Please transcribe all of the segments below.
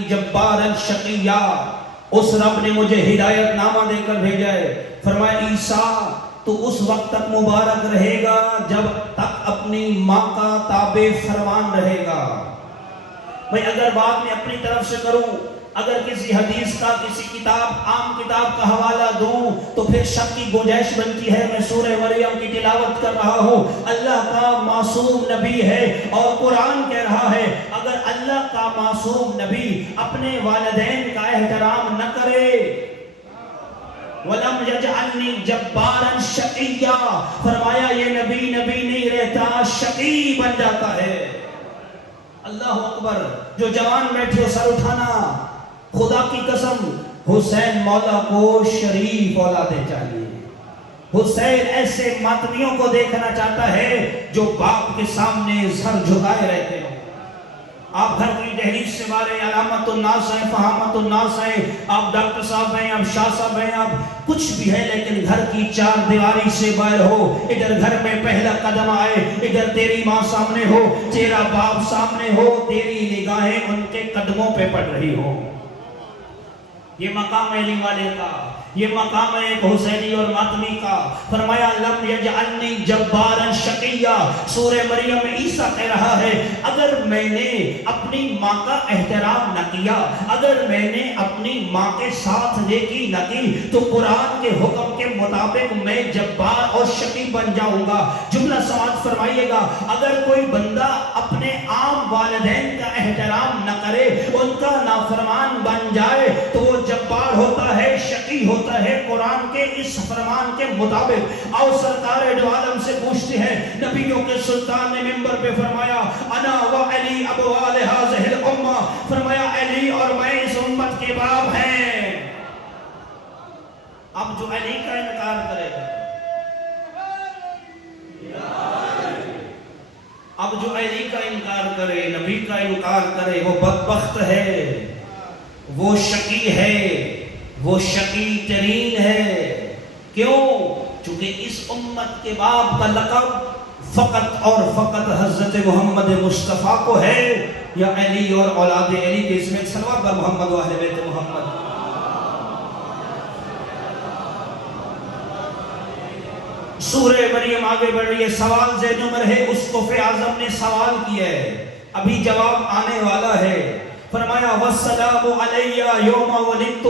جبارن شقیہ، اس رب نے مجھے ہدایت نامہ دے کر بھیجا ہے۔ فرمایا عیسیٰ تو اس وقت تک مبارک رہے گا جب تک اپنی ماں کا تابع فرمان رہے گا۔ بھئی اگر بات میں اپنی طرف سے کروں، اگر کسی حدیث کا، کسی کتاب، عام کتاب کا حوالہ دوں تو پھر شک کی گنجائش بنتی ہے۔ میں سورہ مریم کی تلاوت کر رہا ہوں، اللہ کا معصوم نبی ہے اور قرآن کہہ رہا ہے اگر اللہ کا معصوم نبی اپنے والدین کا احترام نہ کرے، وَلَمْ يَجْعَلْنِي جَبَّارًا شَقِيًّا، فرمایا یہ نبی نہیں رہتا، شقی بن جاتا ہے۔ اللہ اکبر۔ جو جوان بیٹھے ہو سر اٹھانا، خدا کی قسم حسین مولا کو شریف اولادیں چاہیے۔ حسین ایسے ماتمیوں کو دیکھنا چاہتا ہے جو باپ کے سامنے سر جھکائے رہتے ہیں۔ آپ گھر کی دہلیز سے بارے علامت الناس ہیں، فہامت الناس ہیں، آپ ڈاکٹر صاحب ہیں، آپ شاہ صاحب ہیں، آپ کچھ بھی ہے، لیکن گھر کی چار دیواری سے باہر ہو، ادھر گھر میں پہلا قدم آئے، ادھر تیری ماں سامنے ہو، تیرا باپ سامنے ہو، تیری نگاہیں ان کے قدموں پہ پڑ رہی ہو۔ یہ مقام علی والے کا، یہ مقام ہے ایک حسینی اور ماتمی کا۔ فرمایا لم یجعلنی جبارا شقیہ، سورہ مریم میں عیسیٰ کہہ رہا ہے اگر میں نے اپنی ماں کا احترام نہ کیا، اگر میں نے اپنی ماں کے ساتھ نیکی نہ کی تو قرآن کے حکم کے مطابق میں جبار اور شقی بن جاؤں گا۔ جملہ سماعت فرمائیے گا، اگر کوئی بندہ اپنے عام والدین کا احترام نہ کرے، ان کا نافرمان بن جائے تو وہ جبار ہوتا ہے، شقی ہوتا ہے قرآن کے اس فرمان کے مطابق۔ آؤ سرکار دو عالم سے پوچھتے ہیں، نبیوں کے سلطان نے منبر پہ فرمایا انا و علی ابوال هذه الامہ، فرمایا علی اور میں اس امت کے باپ ہیں۔ اب جو علی کا انکار کرے، اب جو علی کا انکار کرے، نبی کا انکار کرے، وہ بدبخت ہے، وہ شقی ہے، وہ شقی ترین ہے۔ کیوں؟ چونکہ اس امت کے باپ کا لقب فقط اور فقط حضرت محمد مصطفیٰ کو ہے، یا علی اور اولاد علی کے اسم صلوات بر محمد و اہل بیت محمد۔ سورہ مریم آگے بڑھ رہی ہے، سوال ذہنوں میں رہے، اسقف اعظم نے سوال کیا ہے، ابھی جواب آنے والا ہے۔ فرمایا وَالسَّلَامُ عَلَيَّ يَوْمَ وَلِدْتُ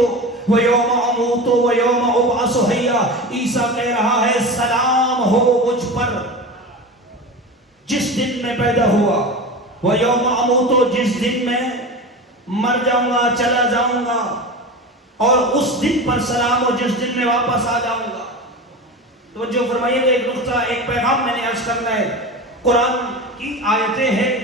وَيَوْمَ أَمُوتُ وَيَوْمَ أُبْعَثُ حَيًّا، عیسیٰ کہہ رہا ہے سلام ہو مجھ پر جس دن میں پیدا ہوا، وَيَوْمَ أَمُوتُ جس دن میں مر جاؤں گا، چلا جاؤں گا، اور اس دن پر سلام ہو جس دن میں واپس آ جاؤں گا۔ توجہ فرمائیے گا، ایک نقطہ، ایک پیغام میں نے عرض کرنا ہے۔ قرآن کی آیتیں ہیں،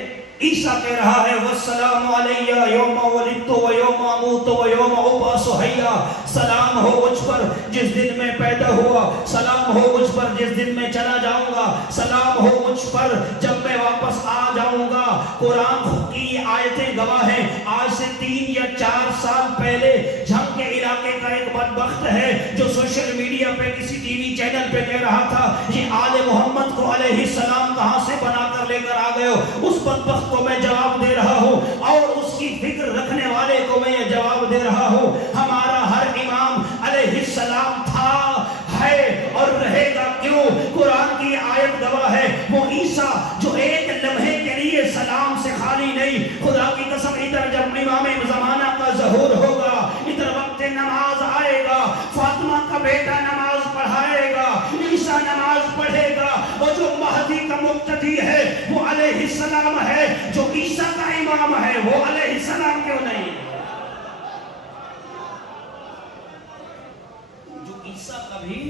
عیسیٰ کہہ رہا ہے وَالسَّلَامُ عَلَيَّ يَوْمَ وَلِدْتُ وَيَوْمَ أَمُوتُ وَيَوْمَ أُبْعَثُ حَيًّا، سلام ہو مجھ پر جس دن میں پیدا ہوا، سلام ہو مجھ پر جس دن میں چلا جاؤں گا، سلام ہو مجھ پر جب میں واپس آ جاؤں گا۔ قرآن کی آیتیں گواہ ہیں۔ آج سے 3 یا 4 سال پہلے جھنگ کے علاقے کا ایک بدبخت ہے جو سوشل میڈیا پہ کسی ٹی وی چینل پہ کہہ رہا تھا یہ آل محمد کو علیہ السلام کہاں سے بنا کر لے کر آ گئے ہو۔ اس بدبخت کو میں جواب دے رہا ہوں، اور اس کی فکر رکھنے والے کو میں یہ جواب دے رہا ہوں، ہمارا ہر امام علیہ السلام تھا، ہے اور رہے گا۔ کیوں؟ قرآن کی آیت گواہ ہے، وہ عیسیٰ جو ایک لمحے کے لیے سلام سے خالی نہیں، خدا کی قسم ادھر جب امام زمانہ کا ظہور ہوگا، ادھر وقت نماز آئے گا، فاطمہ کا بیٹا نماز پڑھائے گا، عیسیٰ نماز پڑھے گا، اور جو مہدی کا مقتدی ہے وہ علیہ السلام ہے، جو عیسیٰ کا امام ہے وہ علیہ السلام کیوں نہیں؟ جو عیسیٰ کا بھی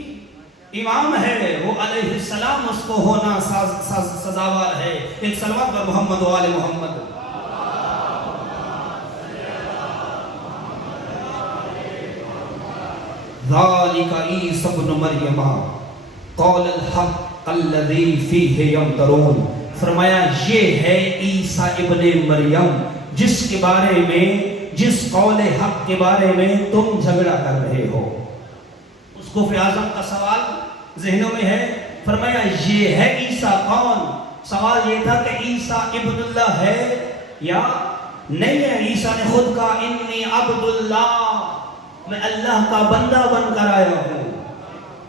امام ہے وہ علیہ السلام، اس کو ہونا سزاوار ہے۔ ایک صلوات پر محمد و آل محمد۔ ذَلِكَ عِيسَى ابْنُ مَرْيَمَ قَوْلَ الْحَقِّ الَّذِي فِيهِ يَمْتَرُونَ، فرمایا یہ ہے عیسیٰ ابن مریم جس کے بارے میں، جس قول حق کے بارے میں تم جھگڑا کر رہے ہو۔ اسقف اعظم کا سوال ذہنوں میں ہے، فرمایا یہ ہے عیسیٰ کون؟ سوال یہ تھا کہ عیسیٰ ابن اللہ ہے یا نہیں ہے، عیسیٰ نے خود کہا انی عبداللہ، میں اللہ کا بندہ بن کر آیا ہوں۔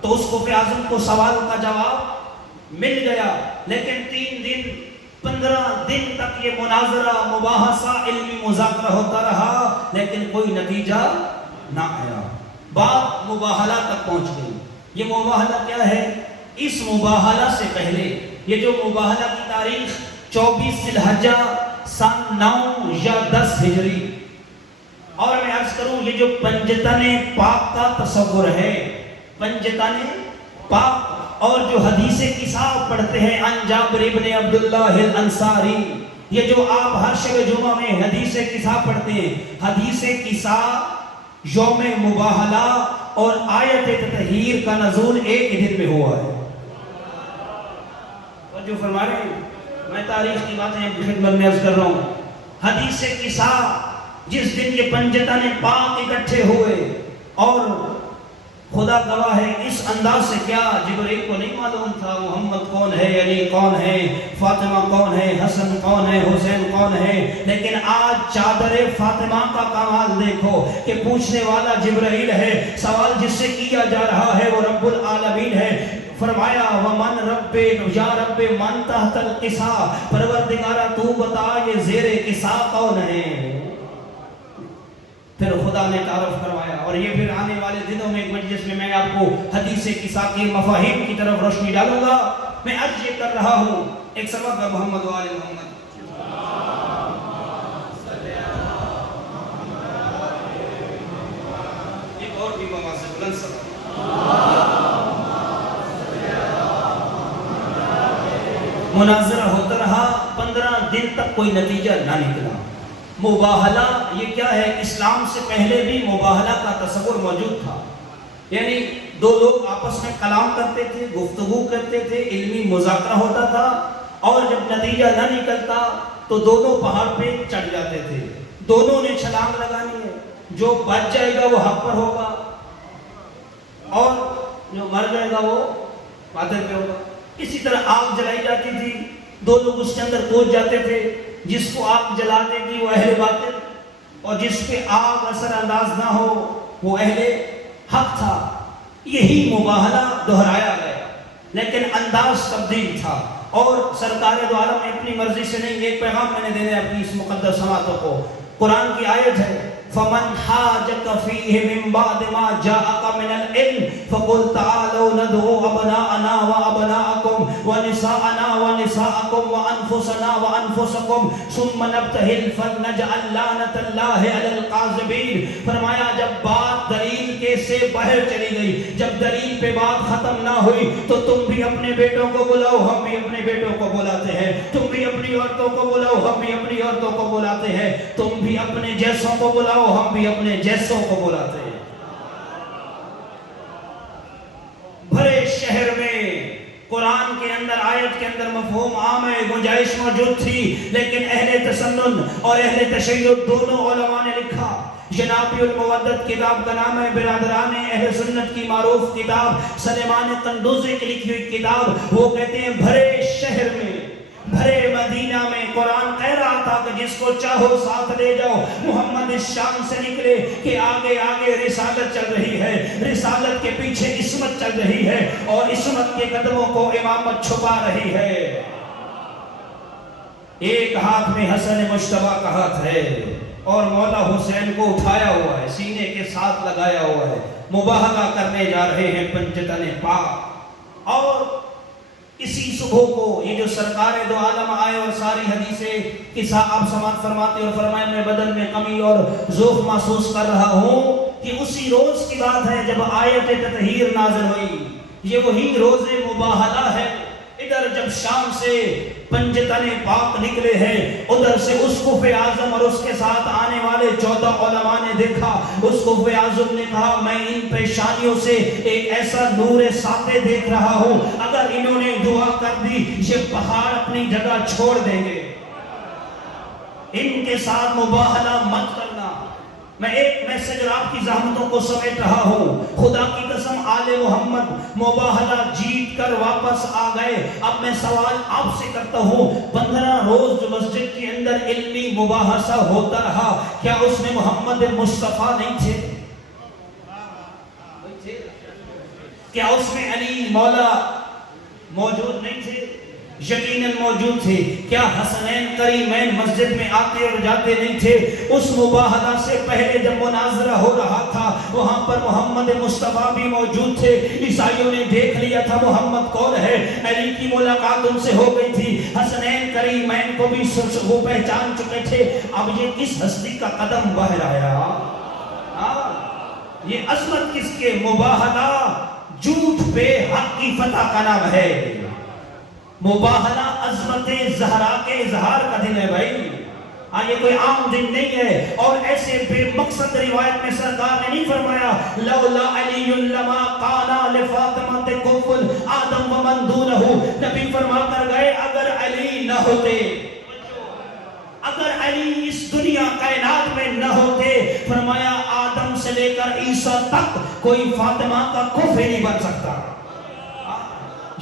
تو اس کوفی اعظم کو سوال کا جواب مل گیا، لیکن 3 دن 15 دن تک یہ مناظرہ، مباحثہ، علمی مذاکرہ ہوتا رہا، لیکن کوئی نتیجہ نہ آیا۔ بات مباہلہ تک پہنچ گئی۔ یہ مباہلہ کیا ہے؟ اس مباہلہ سے پہلے، یہ جو مباہلہ کی تاریخ 24 ذی الحجہ سن 9 یا 10 ہجری، اور میں عرض کروں یہ جو پنجتن پاک کا تصور ہے، پنجتن پاک، اور جو حدیث کساء پڑھتے ہیں عن جابر ابن عبداللہ الانصاری، یہ جو آپ ہر شب جمعہ میں حدیث کساء پڑھتے ہیں، حدیث کساء یوم مباہلہ اور آیت تطہیر کا نزول ایک دن میں ہوا ہے۔ اور جو فرما رہے ہیں، میں تاریخ کی باتیں آپ کی خدمت میں عرض کر رہا ہوں، حدیث کساء جس دن یہ پنجتن پاک اکٹھے ہوئے، اور خدا گواہ ہے اس انداز سے، کیا جبرائیل کو نہیں معلوم تھا محمد کون ہے، علی کون ہے، فاطمہ کون ہے، حسن کون ہے، حسین کون ہے؟ لیکن آج چادر فاطمہ کا کمال دیکھو کہ پوچھنے والا جبرائیل ہے، سوال جس سے کیا جا رہا ہے وہ رب العالمین ہے۔ فرمایا ومن رب یا رب من تحت القصاء، پروردگارہ تو بتا یہ زیر قصاء کون ہے؟ پھر خدا نے تعارف کروایا، اور یہ پھر آنے والے دنوں میں ایک مجلس میں میں آپ کو حدیث قصاء کے مفاہیم کی طرف روشنی ڈالوں گا۔ میں عرض یہ کر رہا ہوں، ایک سبق ہے محمد و آل محمد۔ ایک اور بھی بابا سے بلند سبق، مناظرہ ہوتا رہا، 15 دن تک کوئی نتیجہ نہ نکلا۔ مباہلہ یہ کیا ہے؟ اسلام سے پہلے بھی مباہلہ کا تصور موجود تھا، یعنی 2 لوگ آپس میں کلام کرتے تھے، گفتگو کرتے تھے، علمی مذاکرہ ہوتا تھا، اور جب نتیجہ نہ نکلتا تو دونوں پہاڑ پہ چڑھ جاتے تھے، دونوں نے چھلانگ لگانی ہے، جو بچ جائے گا وہ حق پر ہوگا، اور جو مر جائے گا وہ باطل پہ ہوگا۔ اسی طرح آگ جلائی جاتی تھی، 2 لوگ اس کے اندر کود جاتے تھے، جس کو آگ جلا دے گی وہ اہل باطل، اور جس پہ آگ اثر انداز نہ ہو وہ اہل حق تھا۔ یہی مباہلہ دہرایا گیا، لیکن انداز تبدیل تھا، اور سرکار دو عالم نے اپنی مرضی سے نہیں، ایک پیغام میں نے دینا ہے اپنی اس مقدس سماعتوں کو۔ قرآن کی آیت ہے فَمَنْ حَاجَكَ فِيهِ مِنْ بَعْدِ مَا جَاءَكَ مِنَ الْعِلْمِ فَقُلْ تَعَالَوْا نَدْعُوا أَبْنَاءَنَا وَأَبْنَاءَكُمْ وَنِسَاءَنَا وَنِسَاءَكُمْ وَأَنفُسَنَا وَأَنفُسَكُمْ ثُمَّ نَبْتَهِلْ فَلْنَجْعَلْ لَعْنَةَ اللَّهِ عَلَى الْكَاذِبِينَ۔ فرمایا جب بات دلیل کے سے باہر چلی گئی، جب دلیل پہ بات ختم نہ ہوئی، تو تم بھی اپنے بیٹوں کو بلاؤ، ہم بھی اپنے بیٹوں کو بلاتے ہیں، تم بھی اپنی عورتوں کو بلاؤ، ہم بھی اپنی عورتوں کو بلاتے ہیں، تم بھی اپنے جیسوں کو بلاؤ، ہم بھی اپنے جیسوں کو بلاتے ہیں۔ بھرے شہر میں قرآن کے اندر، آیت کے اندر مفہوم عام ہے، گنجائش موجود تھی، لیکن اہل تسنن اور اہل تشیع دونوں علماء نے لکھا۔ جنابی المودت کتاب کا نام ہے، برادران اہل سنت کی معروف کتاب، سلیمان قندوزی کی لکھی ہوئی کتاب۔ وہ کہتے ہیں بھرے شہر میں، بھرے مدینہ میں قرآن کہہ رہا تھا کہ جس کو چاہو ساتھ لے جاؤ۔ محمد اس شام سے نکلے کہ آگے آگے رسالت چل رہی ہے، رسالت کے پیچھے عصمت چل رہی ہے، اور عصمت کے قدموں کو امامت چھپا رہی ہے۔ ایک ہاتھ میں حسن مجتبیٰ کا ہاتھ ہے، اور مولا حسین کو اٹھایا ہوا ہے، سینے کے ساتھ لگایا ہوا ہے، مباہلہ کرنے جا رہے ہیں پنجتن پاک۔ اور اسی صبح کو یہ جو سرکار دو عالم آئے اور ساری حدیثیں قصہ آپ سماعت فرماتے اور فرمائے میں بدن میں کمی اور ذوق محسوس کر رہا ہوں، کہ اسی روز کی بات ہے جب آیت تطہیر نازل ہوئی۔ یہ وہی روز مباہلہ ہے۔ ادھر جب شام سے پنجتن پاک نکلے ہیں، ادھر سے اسقف اعظم اور اس کے ساتھ آنے والے 14 علماء نے دیکھا۔ اسقف اعظم نے کہا میں ان پیشانیوں سے ایک ایسا نور ساطع دیکھ رہا ہوں، اگر انہوں نے دعا کر دی یہ پہاڑ اپنی جگہ چھوڑ دیں گے، ان کے ساتھ مباہلہ مت کرنا۔ میں ایک میسج اور آپ کی زحمتوں کو سمیٹ رہا ہوں. خدا کی قسم آل محمد مباہلہ جیت کر واپس آ گئے. اب میں سوال آپ سے کرتا ہوں، 15 روز جو مسجد کے اندر علمی مباحثہ ہوتا رہا، کیا اس میں محمد مصطفیٰ نہیں تھے؟ کیا اس میں علی مولا موجود نہیں تھے؟ یقیناً موجود تھے. کیا حسنین کریمین مسجد میں آتے اور جاتے نہیں تھے؟ اس مباہلہ سے پہلے جب مناظرہ ہو رہا تھا وہاں پر محمد مصطفیٰ بھی موجود تھے. عیسائیوں نے دیکھ لیا تھا محمد کون ہے. علی کی ملاقات ان سے ہو گئی تھی. حسنین کریمین کو بھی وہ پہچان چکے تھے. اب یہ کس ہستی کا قدم باہر آیا؟ یہ عظمت کس کے؟ مباہلہ جھوٹ پہ حق کی فتح کا نام ہے. مباہلہ عظمت زہرا کے اظہار کا دن ہے بھائی. یہ کوئی عام دن نہیں ہے. اور ایسے بے مقصد روایت میں سرکار نے نہیں فرمایا لولا علی لما قانا لفاطمہ کفل آدم و من دونہ. نبی فرما کر گئے اگر علی نہ ہوتے، اگر علی اس دنیا کائنات میں نہ ہوتے، فرمایا آدم سے لے کر عیسیٰ تک کوئی فاطمہ کا کفر نہیں بن سکتا.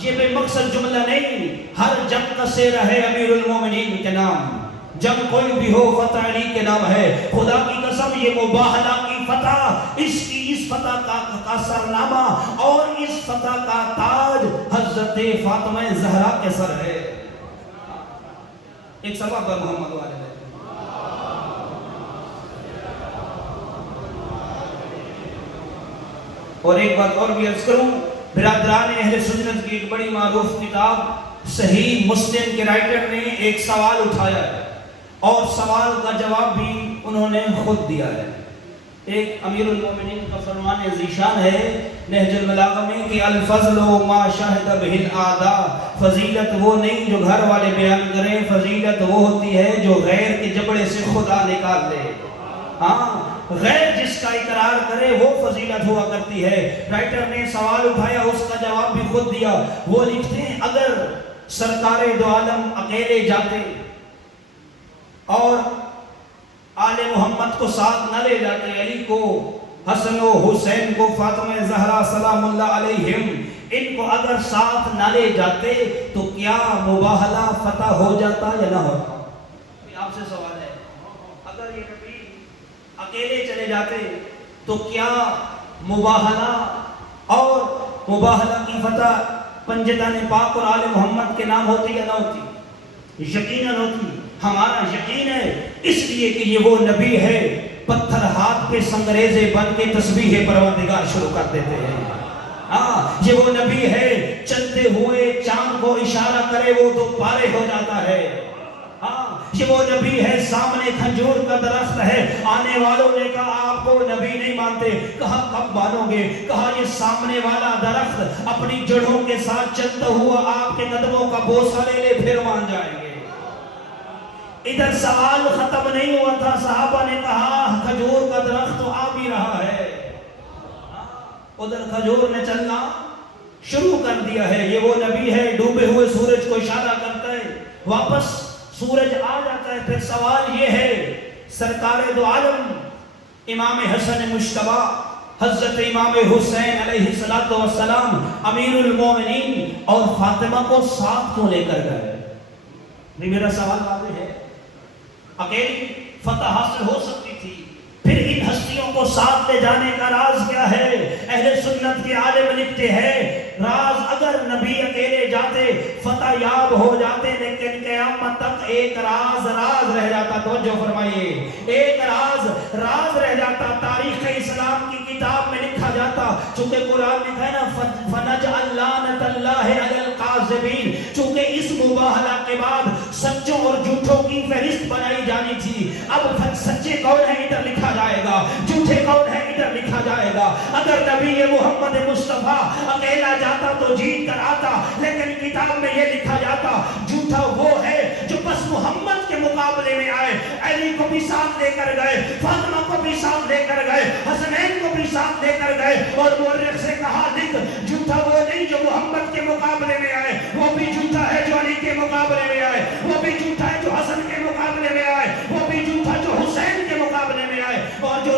یہ بے مقصد جملہ نہیں. ہر جنگ کا سیر ہے امیر المومنین کے نام. جنگ کوئی بھی ہو فتح علی کے نام ہے. خدا کی قسم یہ مباہلہ کی فتح، اس فتح کا سرنامہ اور اس فتح کا تاج حضرت فاطمہ زہرا کے سر ہے. ایک سبب ہے محمد والے. اور ایک بات اور بھی عرض کروں، برادران اہل سنت کی ایک بڑی معروف کتاب صحیح مسلم کے رائٹر نے ایک سوال اٹھایا ہے اور سوال کا جواب بھی انہوں نے خود دیا ہے. ایک امیر المومنین کا فرمان ذیشان ہے نہج البلاغہ میں کہ الفضل ما شہد بہ الاعداء. فضیلت وہ نہیں جو گھر والے بیان کریں، فضیلت وہ ہوتی ہے جو غیر کے جبڑے سے خدا نکال لے. غیر جس کا اقرار کرے وہ فضیلت ہوا کرتی ہے. رائٹر نے سوال اٹھایا، اس کا جواب بھی خود دیا. وہ لکھتے ہیں اگر سرکار دو عالم اکیلے جاتے اور آل محمد کو ساتھ نہ لے جاتے، علی کو، حسن و حسین کو، فاطمہ زہرا سلام اللہ علیہم، ان کو اگر ساتھ نہ لے جاتے تو کیا مباہلہ فتح ہو جاتا یا نہ ہوتا؟ آپ سے سوال ہے، اگر یہ نبی اکیلے چلے جاتے تو کیا مباہلہ اور مباہلہ کی فتح پنجتان پاک اور آل محمد کے نام ہوتی یا نہ ہوتی؟ یقیناً ہوتی. ہمارا یقین ہے اس لیے کہ یہ وہ نبی ہے پتھر ہاتھ پہ سنگریزے بن کے تسبیح پروردگار شروع کر دیتے ہیں. یہ وہ نبی ہے چلتے ہوئے چاند کو اشارہ کرے وہ تو پارے ہو جاتا ہے. یہ وہ نبی ہے سامنے کھجور کا درخت ہے. آنے والوں نے کہا آپ کو نبی نہیں مانتے. کہا کب مانو گے؟ کہا یہ سامنے والا درخت اپنی جڑوں کے ساتھ چلتا ہوا آپ کے قدموں کا بوسہ لے لے پھر مان جائیں گے. ادھر سوال ختم نہیں ہوا تھا. صحابہ نے کہا کھجور کا درخت تو آ بھی رہا ہے. ادھر کھجور نے چلنا شروع کر دیا ہے. یہ وہ نبی ہے ڈوبے ہوئے سورج کو اشارہ کرتا ہے واپس سورج آ جاتا ہے. پھر سوال یہ ہے سرکار دو عالم امام حسن مجتبی حضرت امام حسین علیہ السلام امیر المومنین اور فاطمہ کو ساتھ کیوں لے کر گئے؟ نہیں میرا سوال واضح ہے. اکیلی فتح حاصل ہو سکتی تھی، پھر ان ہستیوں کو ساتھ لے جانے کا راز کیا ہے؟ اہل سنت کے عالم لکھتے ہیں راز اگر نبی اکیلے جاتے فتح یاب ہو جاتے، لیکن قیامت تک ایک راز رہ جاتا. توجہ فرمائیے، ایک راز رہ جاتا. تاریخ اسلام کی کتاب میں لکھا جاتا، چونکہ قرآن لکھا ہے نا فَنَجْعَلْ لَعْنَتَ اللَّهِ عَلَى الْقَاذِبِينَ. چونکہ اس مباہلہ کے بعد سچوں اور جھوٹوں کی فہرست بنائی جانی تھی. اب سچے کون ہیں ادھر لکھا جائے گا، جھوٹے کون ہیں ادھر لکھا جائے گا. اگر نبی محمد مصطفیٰ اکیلا جاتا تو جیت کر آتا، لیکن کتاب میں یہ لکھا جاتا جھوٹا وہ ہے جو بس محمد کے مقابلے میں آئے. علی کو بھی ساتھ لے کر گئے، فاطمہ کو بھی ساتھ لے کر گئے، حسنین کو بھی ساتھ لے کر گئے. اور مورخ سے کہا لکھ جھوٹا وہ نہیں جو محمد کے مقابلے میں آئے، وہ بھی جھوٹا ہے جو علی کے مقابلے میں آئے، وہ بھی جھوٹا ہے جو حسن کے مقابلے میں آئے، وہ بھی جھوٹا جو حسین کے مقابلے میں آئے، اور جو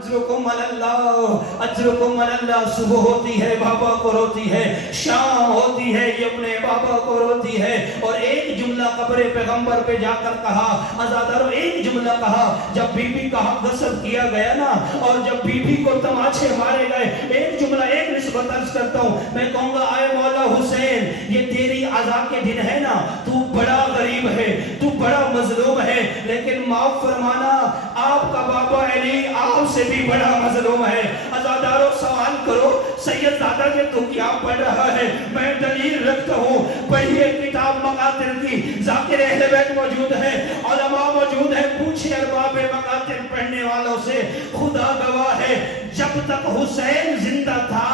اجرکم اللہ، اجرکم اللہ۔ صبح ہوتی ہے بابا کو روتی ہے، شام ہوتی ہے یہ اپنے بابا کو روتی ہے۔ اور ایک جملہ قبر پیغمبر پہ جا کر کہا عزادارو، ایک جملہ کہا جب بی بی کا حق غصب کیا گیا نا، اور جب بی بی کو تماچے مارے گئے، ایک جملہ ایک نسبت عرض کرتا ہوں، میں کہوں گا آئے مولا حسین یہ تیری عزا کے دن ہے نا، تو بڑا غریب ہے، تو بڑا مظلوم ہے، لیکن معاف فرمانا آپ کا بابا علی آپ سے بھی بڑا مظلوم ہے۔ عزادارو سوال کرو سید زادہ کہ تو کیا پڑھ رہا ہے؟ میں دلیل رکھتا ہوں، پڑھیے کتاب مقاتل کی، ذاکر اہل بیت موجود ہے، علماء موجود ہے، پوچھے ارباب مقاتل پڑھنے والوں سے، خدا گواہ ہے جب تک حسین زندہ تھا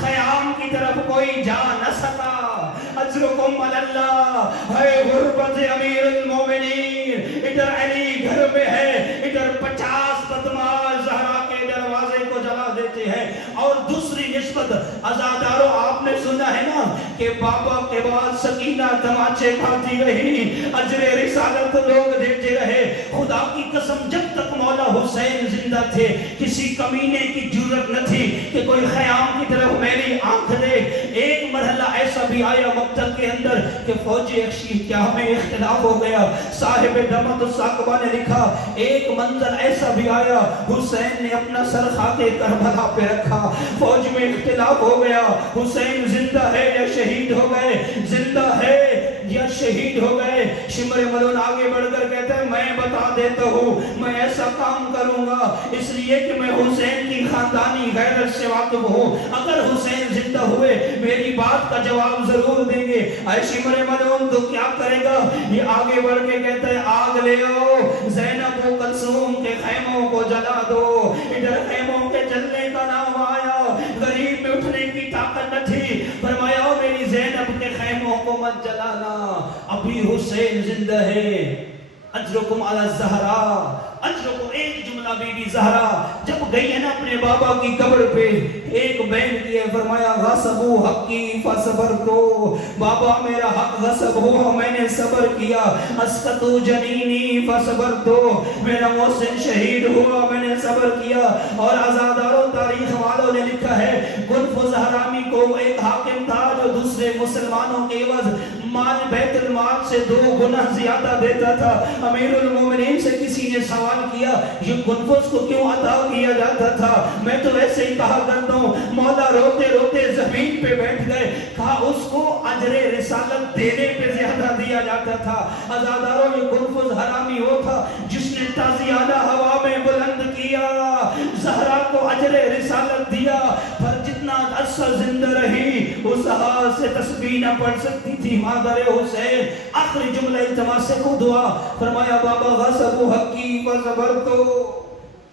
خیام کی طرف کوئی جا نہ سکا۔ اجرکم اللہ، ہے غربت امیر المومنین، ادھر علی گھر میں ہے، ادھر 50 بدماش زہرا کے دروازے کو جلا دیتے ہیں۔ اور دوسری نسبت عزادارو آپ نے سنا ہے نا کہ بابا کے بعد سکینہ تماچے کھاتی رہی، اجر رسالت لوگ دیتے رہے۔ خدا کی قسم جب تک مولا حسین زندہ تھے کسی کمینے کی جرت نہ تھی کہ کوئی خیام کی طرف میری آنکھ دے۔ ایک مرحلہ ایسا بھی آیا مقتل کے اندر کہ فوجی اخشی کیا ہمیں اختلاف ہو گیا، صاحب دمت الساقبہ نے لکھا ایک منظر ایسا بھی آیا حسین نے اپنا سر خاک کربلا پہ رکھا، فوج میں اختلاف ہو گیا، حسین زندہ ہے یا شہید ہو گئے، زندہ ہے یا شہید ہو گئے۔ شمر ملون آگے بڑھ کر کہتا ہے میں بتا دیتا ہوں میں ایسا کام کروں گا اس لیے کہ میں حسین کی خاندانی غیرت سے واقف ہوں، اگر حسین زندہ ہوئے میری بات کا جواب ضرور دیں گے۔ اے شمر ملون تو کیا کرے گا؟ یہ آگے بڑھ کے کہتا ہے آگ لے آؤ، زینب و کلثوم کے خیموں کو جلا دو۔ ادھر خیموں کے جلنے کا نام آیا، غریب میں اٹھنے کی طاقت نہ تھی، فرمایا میری زینب کے خیموں کو مت جلانا، ابھی حسین زندہ ہے۔ اجرکم علی الزہرا، اجرکم ایک جملہ بی بی زہرا جب گئی ہے نا اپنے بابا کی قبر پہ ایک بین کی ہے، فرمایا غصبو حقی فصبرتو، بابا میرا حق غصب ہوا میں نے صبر کیا، اسقطو جنینی فصبرتو، میرا محسن شہید ہوا میں نے صبر کیا۔ اور عزاداروں تاریخ والوں نے لکھا ہے گلف زہرامی کو ایک حاکم تھا جو دوسرے مسلمانوں کے عوض مال بیت المال سے 2 گنا زیادہ دیتا تھا۔ امیر المومنین سے کسی نے سوال کیا یہ گنفس کو کیوں عطا کیا جاتا تھا؟ میں تو ایسے ہی کہا کرتا ہوں، مولا روتے روتے زمین پہ بیٹھ گئے، کہا اس کو اجر رسالت دینے پہ زیادہ دیا جاتا تھا۔ عزاداروں یہ گنفس حرامی وہ تھا جس نے تازیانہ ہوا میں بلند کیا، زہرا کو اجر رسالت دیا، پر جتنا عرصہ زندہ رہی اس ہاتھ سے تسبیح نہ پڑھ سکتی تھی مادر حسین۔ آخری جملہ التماس سے کو دعا، فرمایا بابا غصب حقی فصبرتو،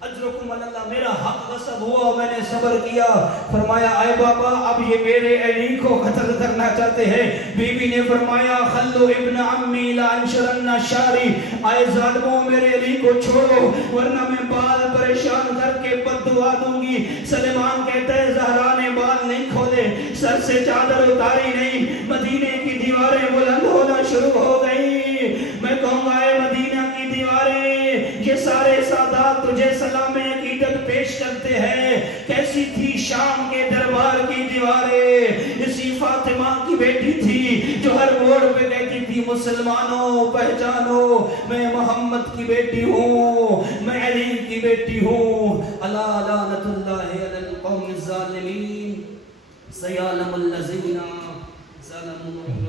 اجرکم اللہ میرا حق غصب ہوا میں نے صبر کیا۔ فرمایا اے بابا اب یہ میرے علی کو قتل کرنا چاہتے ہیں۔ بی بی نے فرمایا خلو ابن عمی لا انشرن شاری، اے ظالموں میرے علی کو چھوڑو ورنہ میں بال پریشان کر کے بد دعا دوں گی۔ سلیمان کہتا ہے زہرا نے بال نہیں کھولے، سر سے چادر اتاری نہیں، مدینے کی دیواریں بلند ہونا شروع ہو گئی۔ میں کہوں گا اے مدینہ کی دیواریں یہ سارے سادات تجھے سلام عقیدت پیش کرتے ہیں، کیسی تھی شام کے دربار کی دیواریں؟ اسی فاطمہ کی بیٹی تھی جو ہر موڑ پہ کہتی تھی مسلمانوں پہچانو میں محمد کی بیٹی ہوں، میں علی کی بیٹی ہوں۔ الا لعنت اللہ علی القوم الظالمین، سیعلم الذین ظلموا۔